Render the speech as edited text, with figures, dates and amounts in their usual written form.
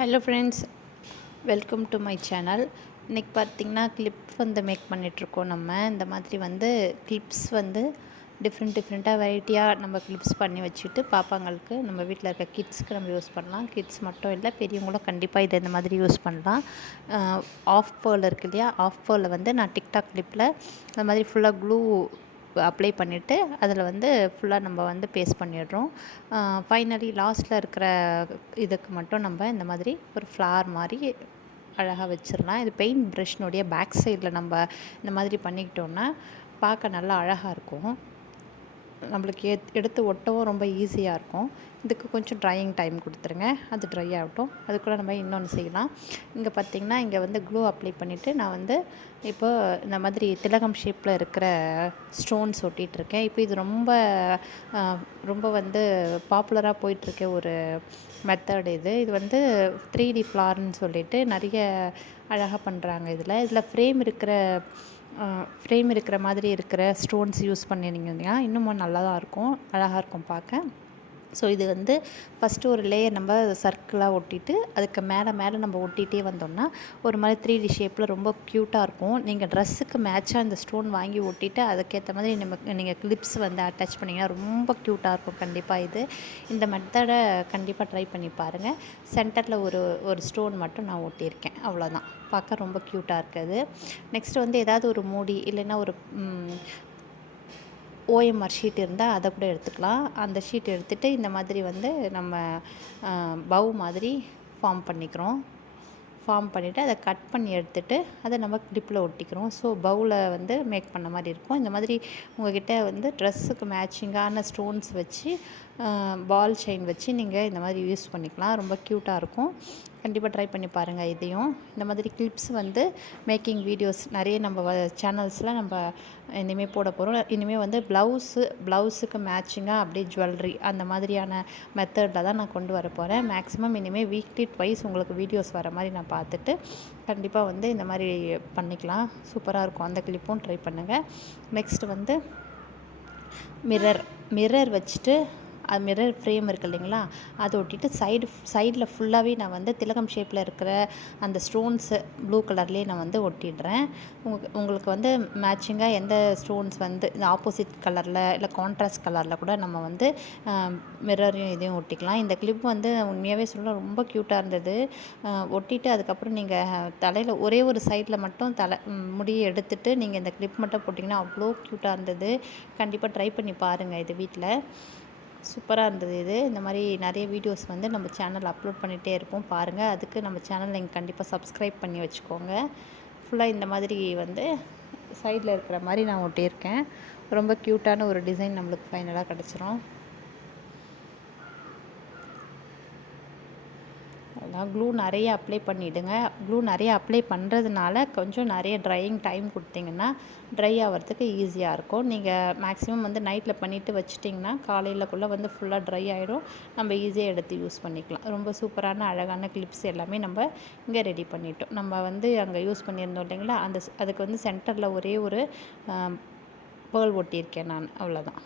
Hello friends, welcome to my channel. இன்றைக்கி பார்த்திங்கன்னா clip வந்து மேக் பண்ணிகிட்ருக்கோம். இந்த மாதிரி வந்து கிளிப்ஸ் வந்து டிஃப்ரெண்ட்டாக வெரைட்டியாக நம்ம கிளிப்ஸ் பண்ணி வச்சுட்டு பாப்பாங்களுக்கு நம்ம வீட்டில் இருக்க கிட்ஸ்க்கு நம்ம யூஸ் பண்ணலாம். கிட்ஸ் மட்டும் இல்லை, பெரியவங்களும் கண்டிப்பாக இதை இந்த மாதிரி யூஸ் பண்ணலாம். ஆஃப் பேர்ல் இருக்கு இல்லையா, ஆஃப் பேர்லில் வந்து நான் டிக்டாக் கிளிப்பில் இந்த மாதிரி ஃபுல்லாக க்ளூ அப்ளை பண்ணிவிட்டு அதில் வந்து ஃபுல்லாக நம்ம வந்து பேஸ்ட் பண்ணிடுறோம். ஃபைனலி லாஸ்ட்டில் இருக்கிற இதுக்கு மட்டும் நம்ம இந்த மாதிரி ஒரு ஃப்ளார் மாதிரி அழகாக வச்சிடலாம். இது பெயிண்ட் ப்ரஷ்னுடைய பேக் சைடில் நம்ம இந்த மாதிரி பண்ணிக்கிட்டோன்னா பார்க்க நல்லா அழகாக இருக்கும். நம்மளுக்கு எடுத்து ஒட்டவும் ரொம்ப ஈஸியாக இருக்கும். இதுக்கு கொஞ்சம் ட்ரையிங் டைம் கொடுத்துருங்க, அது ட்ரை ஆகட்டும். அதுக்குள்ளே நம்ம இன்னொன்று செய்யலாம். இங்கே பார்த்திங்கன்னா இங்கே வந்து க்ளூ அப்ளை பண்ணிவிட்டு நான் வந்து இப்போ இந்த மாதிரி திலகம் ஷேப்பில் இருக்கிற ஸ்டோன்ஸ் ஒட்டிகிட்ருக்கேன். இப்போ இது ரொம்ப வந்து பாப்புலராக போயிட்டுருக்க ஒரு மெத்தட் இது வந்து 3D ஃப்ளார்னு சொல்லிட்டு நிறைய அழகாக பண்ணுறாங்க. இதில் ஃப்ரேம் இருக்கிற மாதிரி இருக்கிற ஸ்டோன்ஸ் யூஸ் பண்ணியிருந்தீங்கன்னா இன்னமும் நல்லா தான் இருக்கும், அழகாக இருக்கும் பார்க்க. ஸோ இது வந்து ஃபஸ்ட்டு ஒரு லேயர் நம்ம சர்க்கிளாக ஒட்டிட்டு அதுக்கு மேலே நம்ம ஒட்டிகிட்டே வந்தோம்னா ஒரு மாதிரி 3D ஷேப்பில் ரொம்ப க்யூட்டாக இருக்கும். நீங்கள் ட்ரெஸ்ஸுக்கு மேட்சாக இந்த ஸ்டோன் வாங்கி ஒட்டிட்டு அதுக்கேற்ற மாதிரி நீங்கள் கிளிப்ஸ் வந்து அட்டாச் பண்ணிங்கன்னா ரொம்ப க்யூட்டாக இருக்கும். கண்டிப்பாக இந்த மெத்தடை கண்டிப்பாக ட்ரை பண்ணி பாருங்கள். சென்டரில் ஒரு ஸ்டோன் மட்டும் நான் ஒட்டியிருக்கேன், அவ்வளோதான். பார்க்க ரொம்ப க்யூட்டாக இருக்குது. நெக்ஸ்ட்டு வந்து ஏதாவது ஒரு மூடி இல்லைன்னா ஒரு OMR ஷீட் இருந்தால் அதை கூட எடுத்துக்கலாம். அந்த ஷீட் எடுத்துகிட்டு இந்த மாதிரி வந்து நம்ம பவ் மாதிரி ஃபார்ம் பண்ணிவிட்டு அதை கட் பண்ணி எடுத்துகிட்டு அதை நம்ம கிளிப்பில் ஒட்டிக்கிறோம். ஸோ பவுவில் வந்து மேக் பண்ண மாதிரி இருக்கும். இந்த மாதிரி உங்கள்கிட்ட வந்து ட்ரெஸ்ஸுக்கு மேட்சிங்கான ஸ்டோன்ஸ் வச்சு பால் செயின் வச்சு நீங்கள் இந்த மாதிரி யூஸ் பண்ணிக்கலாம். ரொம்ப க்யூட்டாக இருக்கும். கண்டிப்பாக ட்ரை பண்ணி பாருங்கள். இதையும் இந்த மாதிரி கிளிப்ஸ் வந்து மேக்கிங் வீடியோஸ் நிறைய நம்ம சேனல்ஸில் நம்ம இனிமேல் போட போகிறோம். இனிமேல் வந்து ப்ளவுஸுக்கு மேட்சிங்காக அப்படியே ஜுவல்லரி அந்த மாதிரியான மெத்தடில் தான் நான் கொண்டு வர போகிறேன். மேக்ஸிமம் இனிமேல் வீக்லி ட்வைஸ் உங்களுக்கு வீடியோஸ் வர மாதிரி நான் பார்த்துட்டு கண்டிப்பாக வந்து இந்த மாதிரி பண்ணிக்கலாம். சூப்பராக இருக்கும். அந்த கிளிப்பும் ட்ரை பண்ணுங்கள். நெக்ஸ்ட்டு வந்து மிரர் வச்சுட்டு அது மிரர் ஃப்ரேம் இருக்குது இல்லைங்களா, அதை ஒட்டிட்டு சைடில் ஃபுல்லாகவே நான் வந்து திலகம் ஷேப்பில் இருக்கிற அந்த ஸ்டோன்ஸு ப்ளூ கலர்லேயே நான் வந்து ஒட்டிடுறேன். உங்களுக்கு வந்து மேட்சிங்காக எந்த ஸ்டோன்ஸ் வந்து இந்த ஆப்போசிட் கலரில் இல்லை கான்ட்ராஸ்ட் கலரில் கூட நம்ம வந்து மிரரையும் இதையும் ஒட்டிக்கலாம். இந்த கிளிப் வந்து உண்மையாகவே சொல்ல ரொம்ப க்யூட்டாக இருந்தது. ஒட்டிட்டு அதுக்கப்புறம் நீங்கள் தலையில் ஒரே ஒரு சைடில் மட்டும் முடியை எடுத்துட்டு நீங்கள் இந்த கிளிப் மட்டும் போட்டிங்கன்னா அவ்வளோ க்யூட்டாக இருந்தது. கண்டிப்பாக ட்ரை பண்ணி பாருங்கள் இது வீட்டில். சூப்பராக இருந்தது. இந்த மாதிரி நிறைய வீடியோஸ் வந்து நம்ம சேனலில் அப்லோட் பண்ணிகிட்டே இருப்போம், பாருங்கள். அதுக்கு நம்ம சேனல் நீங்கள் கண்டிப்பாக சப்ஸ்கிரைப் பண்ணி வச்சுக்கோங்க. ஃபுல்லாக இந்த மாதிரி வந்து சைடில் இருக்கிற மாதிரி நான் ஒட்டியிருக்கேன். ரொம்ப க்யூட்டான ஒரு டிசைன் நம்மளுக்கு ஃபைனலாக கிடச்சிரும். அதான் க்ளூ நிறைய அப்ளை பண்ணிவிடுங்க. க்ளூ நிறைய அப்ளை பண்ணுறதுனால கொஞ்சம் நிறைய ட்ரையிங் டைம் கொடுத்தீங்கன்னா ட்ரை ஆகிறதுக்கு ஈஸியாக இருக்கும். நீங்கள் மேக்ஸிமம் வந்து நைட்டில் பண்ணிவிட்டு வச்சிட்டிங்கன்னா காலையிலக்குள்ளே வந்து ஃபுல்லாக ட்ரை ஆகிடும். நம்ம ஈஸியாக எடுத்து யூஸ் பண்ணிக்கலாம். ரொம்ப சூப்பரான அழகான கிளிப்ஸ் எல்லாமே நம்ம இங்கே ரெடி பண்ணிட்டோம். நம்ம வந்து அங்கே யூஸ் பண்ணியிருந்தோம் இல்லைங்களா, அதுக்கு வந்து சென்டரில் ஒரே ஒரு பேர்ல் ஒட்டியிருக்கேன் நான், அவ்வளோதான்.